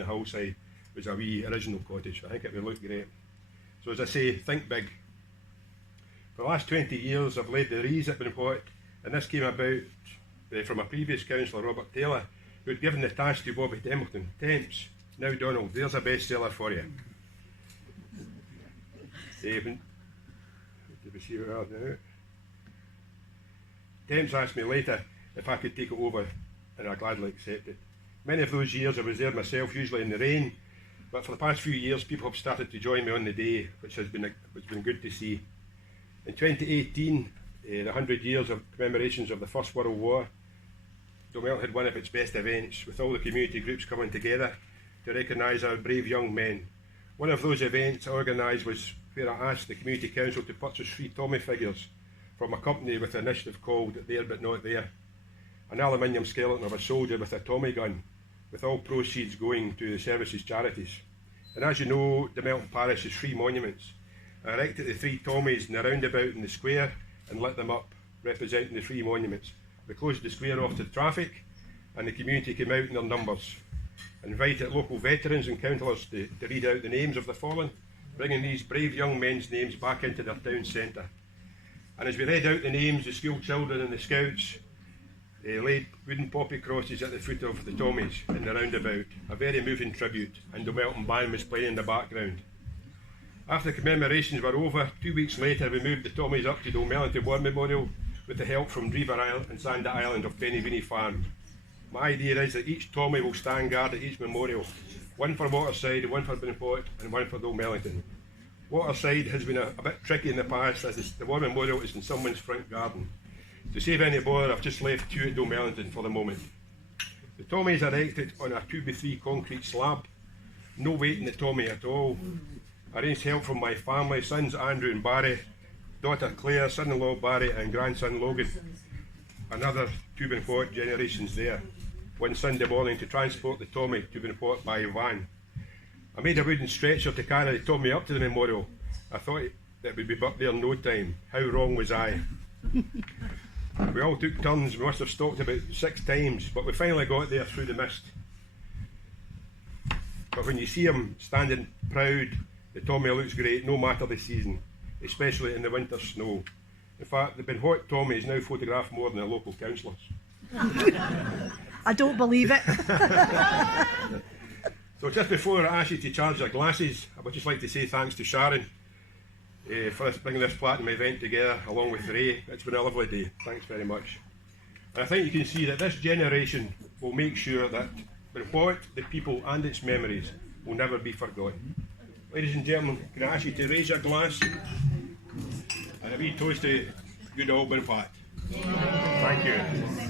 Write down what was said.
on the hillside was a wee original cottage. I think it would look great. So as I say, think big. For the last 20 years I've led the Rees at Benwhat, and this came about from a previous councillor, Robert Taylor, who had given the task to Bobby Dalmellington. Temps, now Donald, there's a bestseller for you. Did we see where we are now? Temps asked me later if I could take it over, and I gladly accepted. Many of those years I was there myself, usually in the rain, but for the past few years people have started to join me on the day, which has been good to see. In 2018, the 100 years of commemorations of the First World War, Dalmellington had one of its best events, with all the community groups coming together to recognise our brave young men. One of those events I organised was where I asked the Community Council to purchase 3 Tommy figures from a company with an initiative called There But Not There, an aluminium skeleton of a soldier with a Tommy gun, with all proceeds going to the services charities. And as you know, Dalmellington Parish has 3 monuments. I erected the 3 Tommies in the roundabout in the square and lit them up, representing the 3 monuments. We closed the square off to traffic, and the community came out in their numbers. Invited local veterans and councillors to read out the names of the fallen, bringing these brave young men's names back into their town centre. And as we read out the names, the school children and the scouts laid wooden poppy crosses at the foot of the Tommies in the roundabout, a very moving tribute, and the Dalmellington band was playing in the background. After the commemorations were over, 2 weeks later we moved the Tommies up to Dalmellington War Memorial with the help from Drever Island and Sanda Island of Pennyweeny Farm. My idea is that each Tommy will stand guard at each memorial, one for Waterside, one for Benwhat and one for Dalmellington. Waterside has been a bit tricky in the past, as the War Memorial is in someone's front garden. To save any bother, I've just left 2 at Dalmellington for the moment. The Tommies are erected on a 2x3 concrete slab, no weight in the Tommy at all. I arranged help from my family, sons Andrew and Barry, daughter Claire, son-in-law Barry and grandson Logan. Another 2 Benwhat generations there. One Sunday morning to transport the Tommy to Benwhat by van. I made a wooden stretcher to carry the Tommy up to the memorial. I thought it would be up there in no time. How wrong was I? We all took turns. We must have stopped about 6 times, but we finally got there through the mist. But when you see him standing proud, the Tommy looks great no matter the season, especially in the winter snow. In fact, the Benwhat Tommy is now photographed more than the local councillors. I don't believe it. So just before I ask you to charge your glasses, I would just like to say thanks to Sharon for bringing this platinum event together along with Ray. It's been a lovely day. Thanks very much. And I think you can see that this generation will make sure that Benwhat, the people and its memories will never be forgotten. Ladies and gentlemen, can I ask you to raise your glass and a wee toast to good old Benwhat. Thank you.